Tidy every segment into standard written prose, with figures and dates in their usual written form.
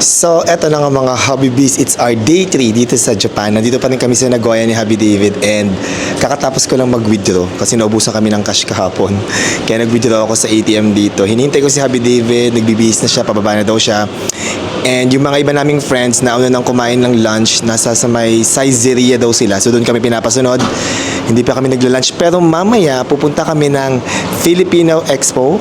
So, eto na nga mga Hobby Bees. It's our day 3 dito sa Japan. Nandito pa rin kami sa Nagoya ni Hobby David and kakatapos ko lang mag-withdraw kasi naubusan kami ng cash kahapon. Kaya nag-withdraw ako sa ATM dito. Hinihintay ko si Hobby David, nagbibihis na siya, pababa na daw siya. And yung mga iba naming friends na una nang kumain ng lunch, nasa sa may Saizeria daw sila. So doon kami pinapasunod. Hindi pa kami nagla-lunch. Pero mamaya pupunta kami ng Filipino Expo.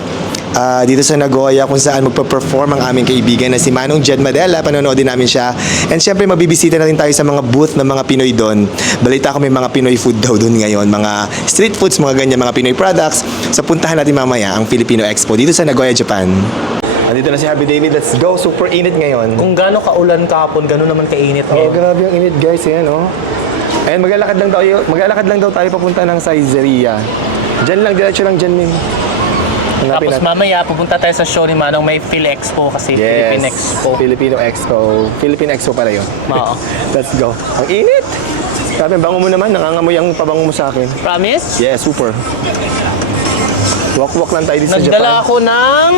Dito sa Nagoya kung saan magpa-perform ang aming kaibigan na si Manong Jed Madela. Panonood din namin siya. And syempre mabibisita na rin tayo sa mga booth ng mga Pinoy doon. Balita ko may mga Pinoy food daw doon ngayon. Mga street foods, mga ganyan, mga Pinoy products. So puntahan natin mamaya ang Filipino Expo dito sa Nagoya, Japan. Andito na si Happy David. Let's go. Super init ngayon. Kung gaano kaulan kahapon, gano'n naman kainit Oh, ngayon. grabe yung init guys. Yan, oh. And maglalakad lang daw tayo papunta ng Saizeria. Diyan lang, diretso lang dyan, Mim. Hanapin Tapos natin. mamaya pupunta tayo sa show ni Manong, may Phil Expo kasi Philippine Expo. Filipino Expo. Philippine Expo pala yun. Oo. Let's go. Ang init! Grabe, bango mo naman. Nangangamoy ang pabango mo sa akin. Promise? Yeah, super. Walk-walk lang tayo dito sa Japan. Nagdala ako ng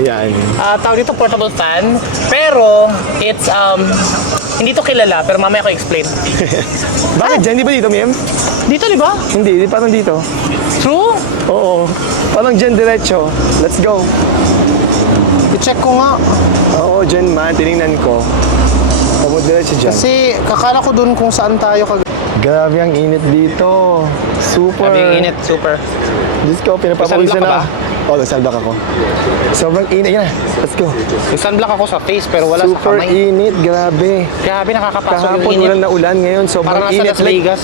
Ayan. tawag dito portable fan, pero it's hindi to kilala, pero mamaya ko explain. Bakit dyan? Di ba dito, Miem? Dito, di ba? Hindi, parang dito. True? Oo. Parang dyan diretso. Let's go. I-check ko nga. Oo, dyan man. Tinignan ko. Tamo diretso dyan. Kasi kakala ko dun kung saan tayo Grabe ang init dito. Super. Sabi yung init, super. Diyos ko, pinapapawisan Nag-sunblock na. ka Oo, nag-sunblock ako. Sobrang init. Yan, let's go. Yung sunblock ako sa face pero wala sa Super kamay. init, grabe. Grabe, nakakapasok yung Kahapon init. ulan na ulan, ngayon sobrang Parang nasa init. Las Vegas.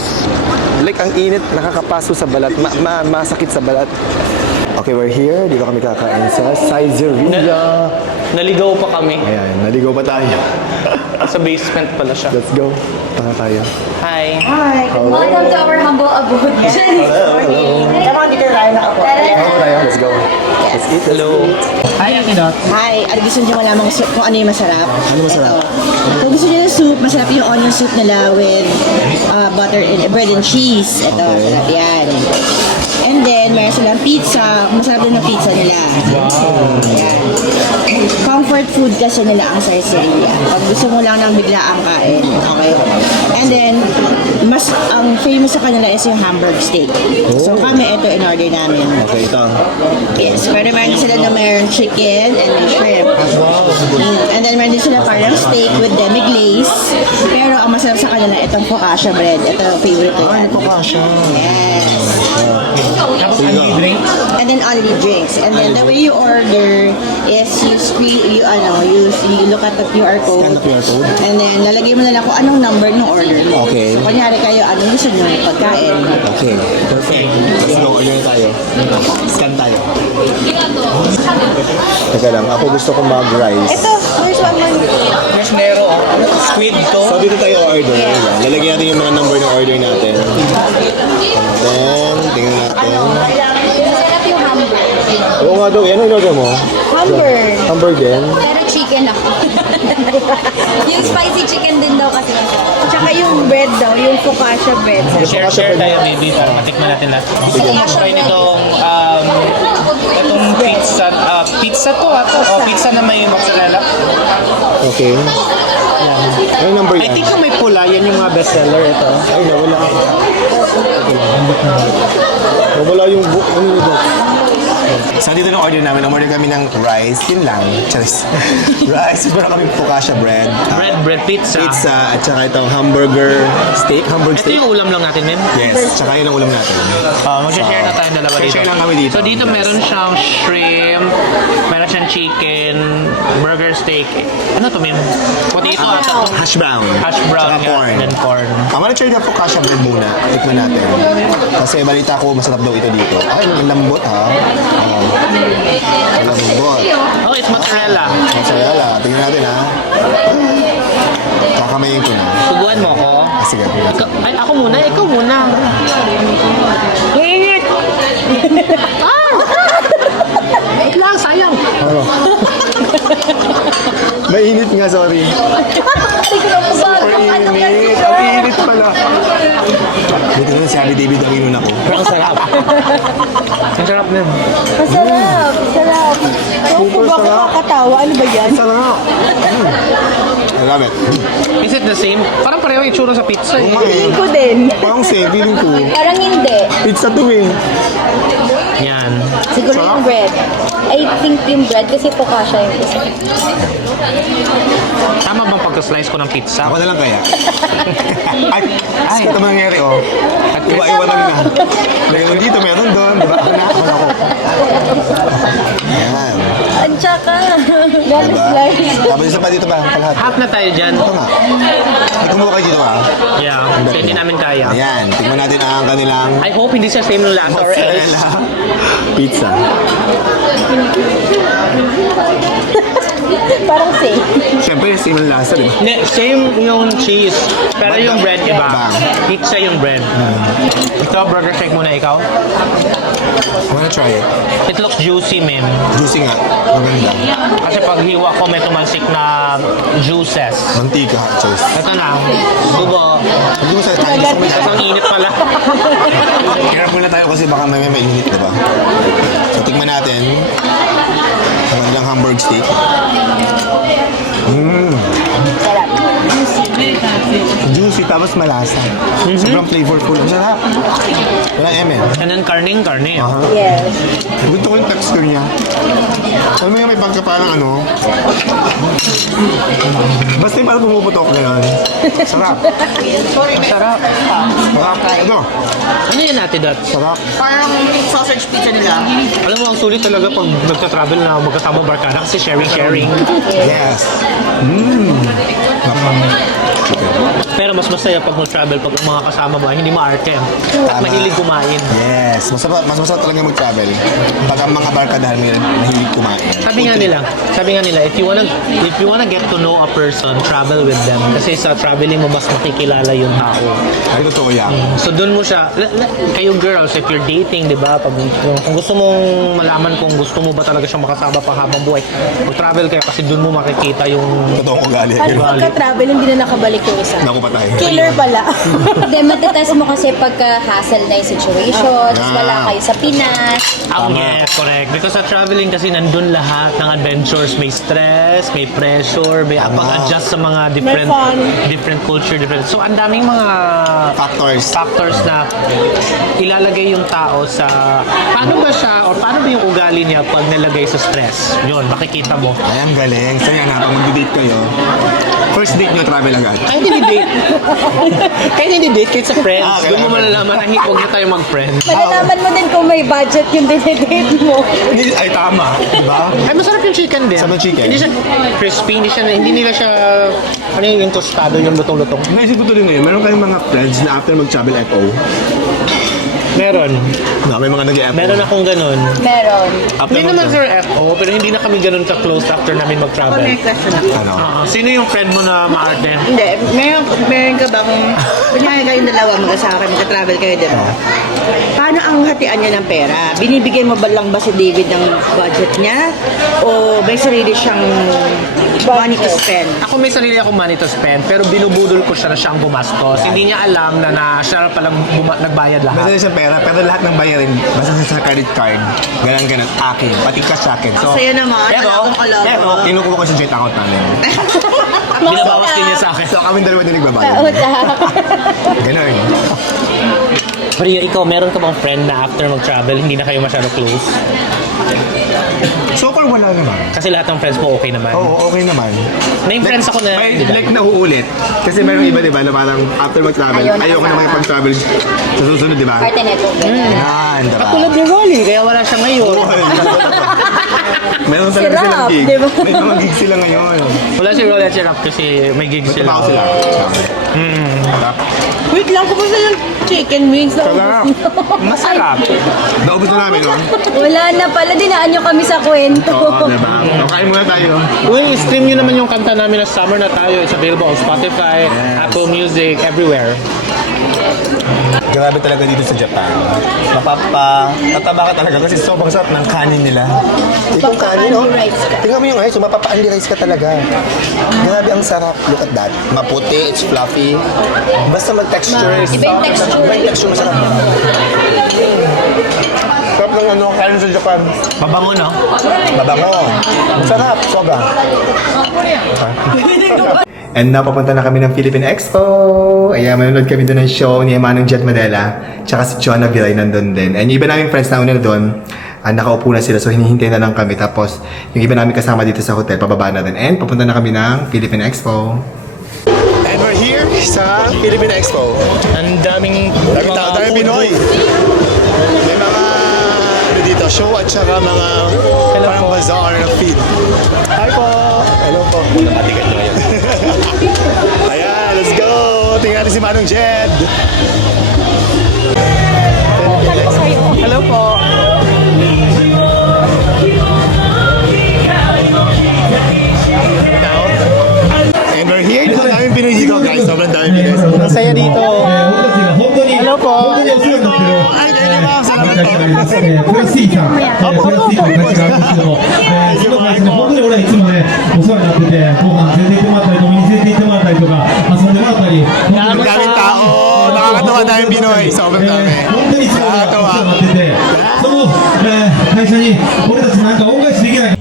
Like ang init, nakakapaso sa balat. Masakit sa balat. Okay, we're here. Dito kami kakain sa Saizeria. Naligaw pa kami. Ayan, naligaw pa tayo. Sa basement pala siya. Let's go. Tara tayo. Hi. Hi, welcome to our humble abode. Come on, dito tayo nakapo. Tara tayo, let's go. Let's eat. Hello. Hi, Ate Dot. Hi, ano gusto niyo malaman kung ano yung masarap? Ano masarap? Ito. Kung gusto niyo ng soup, masarap yung onion soup nila with butter and bread and cheese. Ito, masarap yan. And then, meron silang pizza. Masarap din ang pizza nila. Wow. Yan. Comfort food kasi nila ang Saizeria. Pag gusto mo lang ng biglaang kain, okay. And then, mas ang famous sa kanila is yung hamburg steak. So kami, ito in-order namin. Okay, ito. Yes, pero meron sila na meron chicken and may shrimp. And then meron din sila parang steak with demi-glaze. Pero ang masarap sa kanila, itong focaccia bread. Ito, favorite ko. Ay, focaccia. Yes. Tapos only drink. And then only drinks. And then the way you order is you look at the QR code. Scan the QR code. And then lalagay mo na lang kung anong number ng order mo. Okay. So kunyari kayo, anong gusto nyo pagkain. Okay, perfect. Let's go, order na tayo. Scan tayo. Teka lang, ako gusto ko mag-rice. Ito, where's one man? There's Nero. Squid to. So dito tayo order. Ayan. Lalagyan natin yung mga number ng order natin. And then, tingnan natin. Masarap yung hamburger. Oo nga daw, ano yung order mo? Hamburger. Hamburger. Pero chicken ako. Yung spicy chicken din daw kasi. Tsaka yung bread daw, yung focaccia bread. Share tayo maybe para matikman natin lahat. Gusto ko try nitong itong pizza to pizza na may mozzarella. Okay. Ano number I yan? think yung may pula, yan yung mga bestseller ito. Ay, nawala. Nawala yung book. Ano yung book? So, dito nung order namin. Umorder kami ng rice. Yun lang. Charis. Rice. Meron kami focaccia bread. Bread pizza. Pizza. At saka itong hamburger steak. Hamburger Ito steak. yung ulam lang natin, men. Yes. Tsaka yun ang ulam natin. Mag-share na tayong dalawa dito. Share lang kami dito. So dito meron siyang shrimp, meron siyang chicken, burger steak. Ano to, Mim? Potato ata to. Hash brown. Hash brown Tsaka nga, corn. then corn. I'm gonna try the focaccia bread muna. Tikman natin. Kasi balita ko masarap daw ito dito. Ay, lambot ha. Lambot. Oh, it's mozzarella. Mozzarella. Tingnan natin ha. Kakamayin ko na. Subuan mo ko. Sige. Ay, ako muna. Ikaw muna. Init! Wait lang, sayang. Ano? Mainit nga, sorry. Super init. Ang init pala. Buti naman si Happy David ang inuna ko. Pero ang sarap. Ang sarap din. Masarap. Sarap. Kung ba ako kakatawa, ano ba yan? Sarap. I love it. Is it the same? Parang pareho yung itsura sa pizza eh. Feeling ko din. Parang same, feeling ko. Parang hindi. Pizza to eh. Yan. Siguro yung bread. I think yung bread kasi focaccia yung isa. Tama bang pagka-slice ko ng pizza? Ako na lang kaya. Ay, ito mangyari oh. At iwa-iwa lang na. Meron dito, meron doon. Diba? Ako na, ako na ako. Ayan. At saka, galing Diba? slice. Tapos isa pa dito ba? Kalahati. Half na tayo dyan. Ito nga. Ay, kumuha kayo dito ah. Yeah. So, hindi namin kaya. Ayan, tingnan natin ang kanilang I hope hindi siya same ng lasa or else. mozzarella pizza. Parang safe. Siyempre, same ang lasa, di ba? Hindi, same yung cheese. Pero yung bread iba. Iba. Pizza yung bread. Ikaw, burger shake muna ikaw. I wanna try it. It looks juicy, man. Juicy nga. Maganda. Kasi pag hiwa ko, may tumansik na juices. Mantika, hot sauce. Ito na. Subo. Hindi mo sa kain gusto ko may Ito ang init pala. Careful na tayo kasi baka may mainit, di ba? So, tingnan natin. Magandang hamburg steak. Sarap. Juicy tapos malasa. Sobrang flavorful. Ang sarap. Wala eme. And then karning. Yes. Gusto ko yung texture niya. Alam mo yung may pagka parang ano? Basta yung parang pumuputok ngayon. Sarap. Sarap. Sarap. Ito. Ano yan natin, Dot? Sarap. Parang sausage pizza nila. Alam mo, ang sulit talaga pag nagta-travel na magkasama barkada kasi sharing. Yes. Pero mas masaya pag mag-travel pag ang mga kasama mo ay hindi maarte. At Tama. mahilig kumain. Yes. Mas masarap talaga mag-travel. Pag ang mga barkadahan may mahilig kumain. Sabi nga nila, if you wanna get to know a person, travel with them. Kasi sa traveling mo mas makikilala yung tao. Ay, totoo yan. So doon mo siya, kayong girls, if you're dating, di ba, kung gusto mong malaman kung gusto mo ba talaga siyang makasama pang habang buhay, mag-travel kayo kasi doon mo makikita yung Totoo ko gali. At pagka-travel, hindi na nakabalik yung isa. Naku pa tayo. Killer pala. Hindi, matetest mo kasi pagka-hassle na yung situation, tapos wala kayo sa Pinas. yes, correct. Because sa traveling kasi nandun lahat ng adventures. May stress, may pressure, may pag-adjust sa mga different culture, So ang daming mga factors na ilalagay yung tao sa paano ba siya or paano ba yung ugali niya pag nalagay sa stress. Yun, makikita mo. Ay, ang galing. So yan ha, pag mag-date kayo, first date nyo, travel agad. Kahit hindi date. Kahit sa friends. Okay, Doon mo okay. malalaman na huwag na tayo mag-friends. Malalaman mo din kung may budget yung dinedate mo. Ay, tama. Diba? Ay, masarap yung chicken din. Masarap yung chicken. Hindi siya crispy, hindi nila siya, ano yung tostado, yung lutong-lutong. Naisip ko tuloy ngayon, meron kayong mga friends na after mag-travel FO, Meron. na may mga nag-FO. Meron akong ganun. Meron. After Hindi naman sir FO, pero hindi na kami ganun ka-close after namin mag-travel. May question ako. Ano? Sino yung friend mo na maarte? Hindi, meron ka bang, kunyari kayong dalawa mag-asawa kayo, mag-travel kayo, di ba? Paano ang hatian niya ng pera? Binibigyan mo ba lang ba si David ng budget niya? O may sarili siyang money to spend? Ako may sarili akong money to spend, pero binubudol ko siya na siyang gumastos. Hindi niya alam na siya palang nagbayad Basta lahat. sa pera, pero lahat ng bayarin, basta sa credit card, ganun, akin, pati cash sa akin. Ang saya naman, pero, alam kong alam. pero, kinukuha ko sa joint account namin. Binabawas din niya sa akin. So, kami dalawa din nagbabayad. Pautak. Ganun. Maria, ikaw, meron ka bang friend na after mag-travel, hindi na kayo masyado close? So far, wala naman. Kasi lahat ng friends mo okay naman. Oo, okay naman. May friends ako na, May, di ba? like, nauulit. Kasi meron iba, di ba, na parang after mag-travel, Ayaw na ayoko na kasama. makipag-travel sa susunod, di ba? Parte neto. Yan, diba? Katulad ni Rolly, kaya wala siya ngayon. Meron Si talaga silang Rob, gig. di ba? May mga gig sila ngayon. Wala si Rolly at si Rap kasi may gig May sila. trabaho sila. Wait lang, kumusta yung chicken wings? Sarap. Masarap. Naubos na namin, no? Wala na pala, dinaan nyo kami sa kwento. Oo, diba? O, kain muna tayo. Uy, stream nyo naman yung kanta namin na Summer na Tayo. It's available on Spotify, Apple Music, everywhere. Grabe talaga dito sa Japan. Tataba ka talaga kasi sobrang sarap ng kanin nila. Itong kanin, no? Mapapa-unli rice ka. Tingnan mo yung rice, mapapa-unli rice ka talaga. Grabe ang sarap. Look at that. Maputi, it's fluffy. Basta mag-texture. Iba yung texture. Iba yung texture, masarap. Sarap ng ano, kanin sa Japan. Mabango, no? Mabango. Masarap, soga. And now, papunta na kami ng Philippine Expo. Ayan, manonood kami doon ng show ni Manong Jed Madela. Tsaka si Jonah Viray nandun din. And yung iba namin friends na una na doon, nakaupo na sila. So, hinihintay na lang kami. Tapos, yung iba namin kasama dito sa hotel, pababa na din. And papunta na kami ng Philippine Expo. And we're here sa Philippine Expo. Ang daming Daming Pinoy. May mga dito, show at saka mga parang bazaar na feed. Hi po! Hello po. Napatigan nyo ngayon. Ayan, let's go! Tingnan natin si Manong Jed. Hello po. And we're here. Ang daming Pinoy dito, guys. Sobrang daming Pinoy. Ang saya dito. Hello po. Ay, thank you, ma'am. Salamat po. プラスイーさん、プラスイーさんの形があるんですけども、すごくですね、本当に俺はいつもね、お世話になってて、ご飯連れて行ってもらったり、飲みに連れて行ってもらったりとか、遊んでもらったり、本当に Daming tao. Nakakatawa daming Pinoy. Sobrang dami. 本当にいつもね、お世話になってて、その会社に俺たちなんか恩返しできない。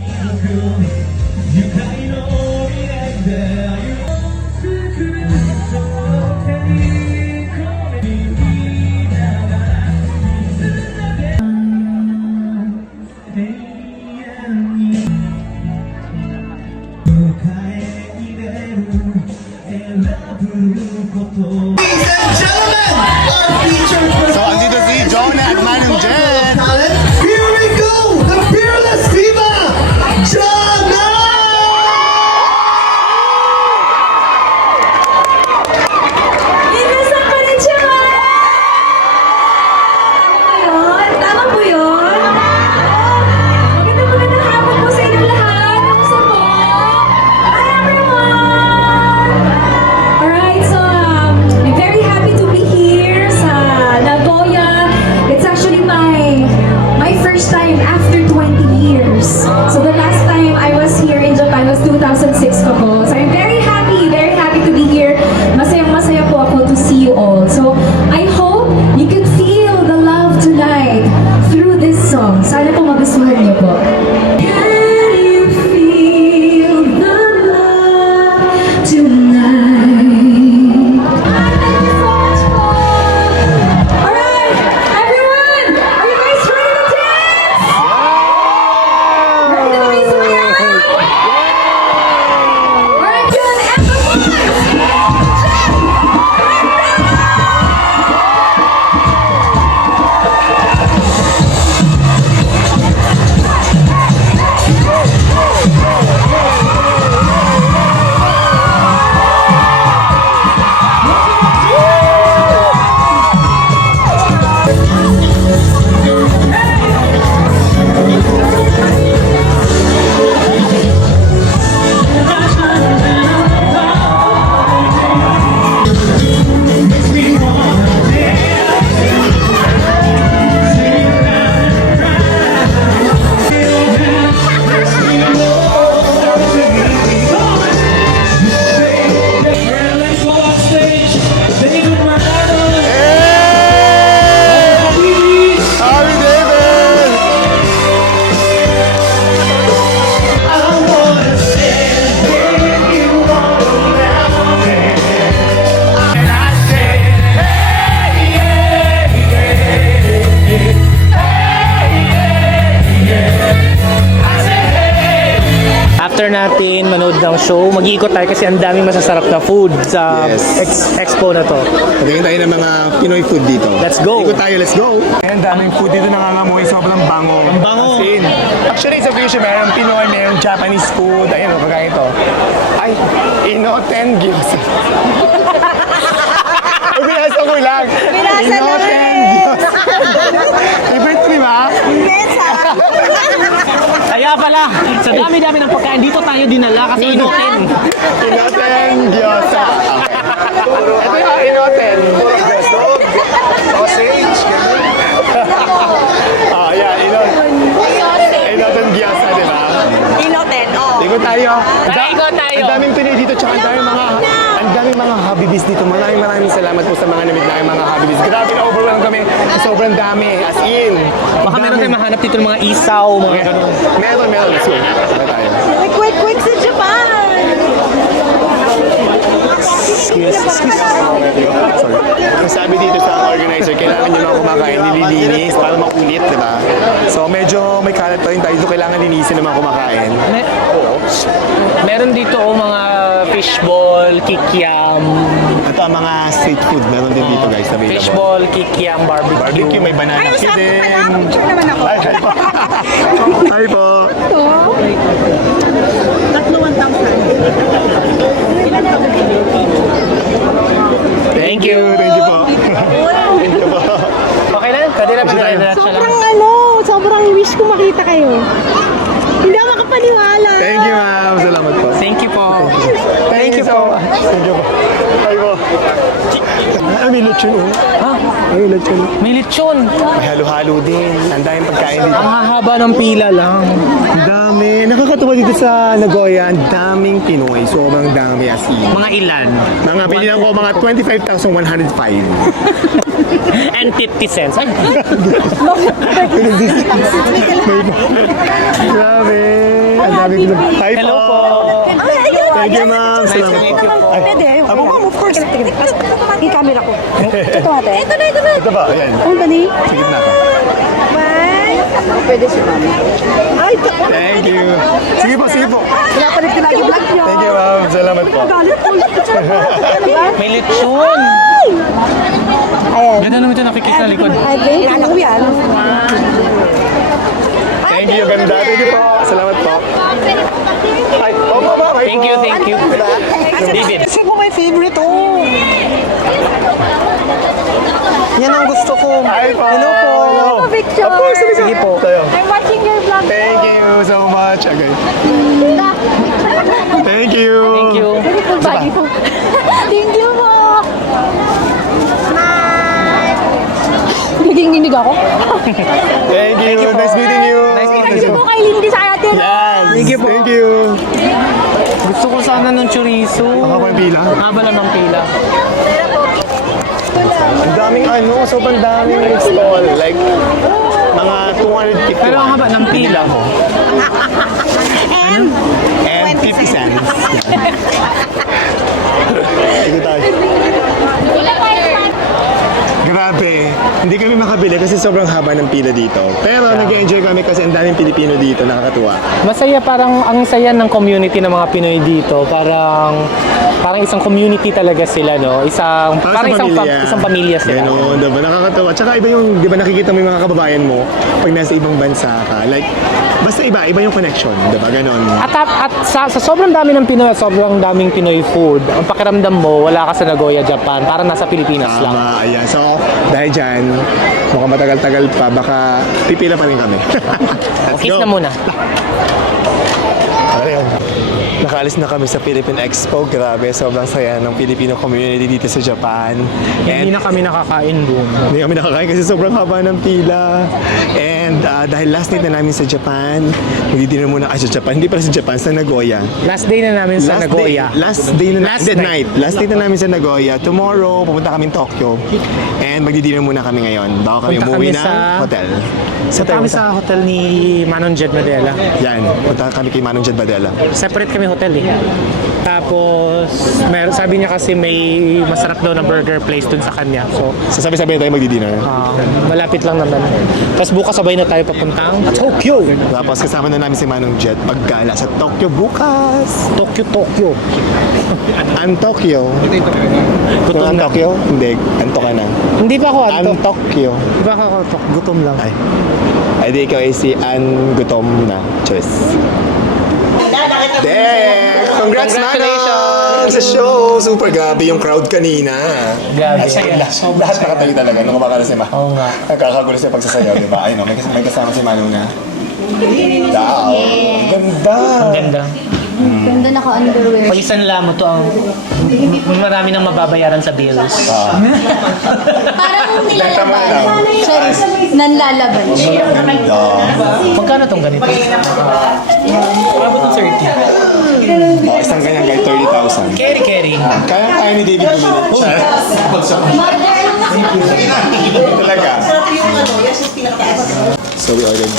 So, andito si Jonah at Manong Jed. Here we go! The fearless diva, Jonah! Minasang konnichiwa! Ayun, tama po yun? Magandang hapon po sa inyong lahat. Kamusta po? Hi everyone! Alright, so I'm very happy to be here sa Nagoya. It's actually my first time after 20 years. So the last time I was here in Japan was 2006 pa po. So I'm very happy to be here. Masaya po ako to see you all. So I hope you can feel the love tonight through this song. Sana po magustuhan niyo po. Can you feel the love tonight? Thank you so much po. Alright, everyone, are you guys ready to dance? Ready to raise my hand? Alright, good. And the Happy David! After natin manood ng show, mag-iikot tayo kasi ang daming masasarap na food sa Yes. expo na to. Pagkain tayo ng mga Pinoy food dito. Let's go! Ikot tayo, let's go! Ang daming food dito nangangamoy, sobrang bango. Ang bango! As in. Actually, sa fusion, mayroong Pinoy, mayroong Japanese food. Ayun, kagaya ito. Ay, Inoten Gyoza. Binasa ko lang. Inoten Gyoza. Favorite ko, di ba? Kaya pala, sa dami-dami ng pagkain, dito tayo dinala kasi inutin. Inoten Gyoza. Ito yung Inoten. Sausage. Yan, Inoten Gyoza, di ba? Inoten, oh. Ikot tayo. Ikot tayo. Ang daming Pinoy dito, tsaka ang daming mga Habibis dito. Maraming salamat po sa mga namit na mga Habibis. Grabe na overwhelmed kami. Sobrang dami. As in. Baka meron tayong mahanap dito ng mga isaw, mga ganun. Meron. Let's go. Saka tayo. Quick sa Japan! Sorry. Ang sabi dito sa organizer, kailangan nyo lang kumakain, nililinis para makulit, di ba? So medyo may kalat pa rin tayo, so kailangan linisin naman kumakain. Meron dito mga fishball, kikiam, Ito ang mga street food, meron din dito guys, available. fishball, kikiam, barbecue. Barbecue, may banana queue din. Picture naman ako. Hi po. Hi po. Tatlo 1,000. Thank you. Thank you po. Thank you po. Okay na? Pwede na ba diretso lang? Sobrang wish ko makita kayo. Hindi ako makapaniwala. Thank you ma'am. Salamat po. Thank you po. Thank you so much. Thank you po. Hi po. Ah, may lechon oh. Ha? May lechon. May lechon. May halo-halo din. Ang daming pagkain dito. Ang hahaba ng pila lang. Ang dami. Nakakatuwa dito sa Nagoya. Ang daming Pinoy. Sobrang dami as in. Mga ilan? Mga binilang ko, mga 25,105. And 50 cents. Ay, Grabe. Ang dami ko. Hi po. hello po. Thank you ma'am. Nice to Salamat meet po. you po. Ay, Pwede. amo po. Of course. Yung camera ko. Ito ate. Ito na. Ito ba? Ayan. Ang dali. Sige na ka. Bye. Pwede si mami. Ay, Thank you. Sige po, sige po. pinapalit ko lagi vlog niyo. Thank you ma'am. Salamat po. Galit po. May lechon. Ayan. Ganda naman ito nakikita sa likod. Ay, anak ko yan. Thank you. Ganda. Thank you po. Salamat po. Ay, po mama. Hi Thank po. you, thank you. David. Kasi po my favorite, oh. Yan ang gusto ko. Hi po. Hello po. Hello. Picture. Of course. Sige po. Tayo. I'm watching your vlog. Thank you so much. Okay. Thank you. Thank you. Bagi po. Thank you po. Naging ako. Thank you. Nice meeting you. Nice meeting Thank you po kay Lindy sa atin. Yes. Thank you po. Thank you. Gusto ko sana ng chorizo. Haba pa yung pila? Haba lang ng pila. Ang daming sobrang daming stall. Like, mga 250. Pero ang haba ng pila mo. And 50 cents. Ito tayo. Grabe. Hindi kami makabili kasi sobrang haba ng pila dito. Pero nag-enjoy kami kasi ang daming Pilipino dito. Nakakatuwa. Masaya, parang ang saya ng community ng mga Pinoy dito. Parang isang community talaga sila, no? Parang isang pamilya sila. Ganon, diba? Nakakatawa. Tsaka iba yung, di ba nakikita mo yung mga kababayan mo pag nasa ibang bansa ka. Like, basta iba yung connection, diba? Ganon. At sa sobrang dami ng Pinoy at sobrang daming Pinoy food, ang pakiramdam mo, wala ka sa Nagoya, Japan. Parang nasa Pilipinas lang. Ayan. So, dahil dyan, mukhang matagal-tagal pa, baka pipila pa rin kami. Let's Kiss go. na muna. Ayun. Nakaalis na kami sa Philippine Expo. Grabe, sobrang saya ng Filipino community dito sa Japan. Hindi na kami nakakain doon. Hindi kami nakakain kasi sobrang haba ng pila. And dahil last night na namin sa Japan, magdi-dinner muna sa Japan. Hindi pala sa Japan, sa Nagoya. Last day na namin sa Nagoya. Last night. Last night na namin sa Nagoya. Tomorrow, pupunta kami Tokyo. And magdi-dinner muna kami ngayon. Bago kami Punta umuwi kami ng sa- hotel. Punta kami sa hotel ni Manong Jed Madela. Yan, punta kami kay Manong Jed Badela. Separate kami hotel eh. Tapos, sabi niya kasi may masarap daw na burger place dun sa kanya. So, Sasabi-sabi na tayo magdi-dinner. malapit lang naman. Tapos bukas sabay na tayo papuntang Tokyo. Tapos kasama na namin si Manong Jet maggala sa Tokyo bukas. Tokyo. Ang Tokyo. Gutom Ang na. Tokyo? Hindi, anto ka na. Hindi pa ako Ang Tokyo. Hindi pa ako gutom lang. Ay di ikaw ay si An Gutom na. Choice. Dek! Congrats, Manong! Sa show! Super gabi yung crowd kanina. Grabe. Lahat nakatayo talaga nung kumakala si Ma. Oo nga. Nagkakagulo siya pagsasayaw, di ba? Ayun, may kasama si Manong na. Wow! Ang ganda! Ang ganda. Ganda naka-underwear. Pag isang lamo to ang marami nang mababayaran sa bills. Parang nilalaban. Sorry, nanlalaban siya. Magkano tong ganito? Abot ng 30. Oh, isang ganyan kahit 30,000. Carry. Kaya ni David bumili. Talaga. So we ordered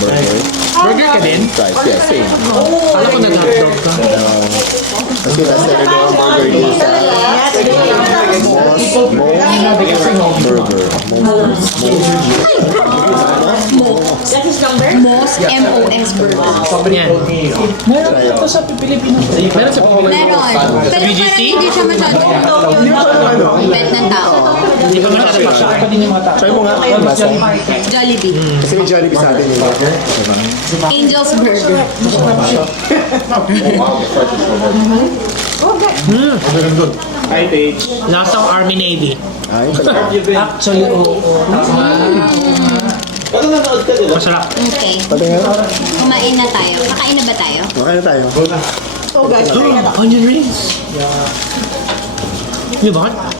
burger. Burger ka din? Fries, yes, same. Alam ko nag-hotdog ka. Kasi last time ito ang burger dito sa Burger. Mos, M-O-S burger. Yan. Meron. Pero parang BGC? hindi siya masyadong bet ng tao. Hindi pa masyado. Try mo nga. Ano lasa? Jollibee. Kasi may Jollibee sa atin yun. Angel's Burger. Lasang Army Navy. Ay, Masarap. Okay. pati nga. Kumain na tayo. Kakain na ba tayo? Makain na tayo. Onion rings. Di ba?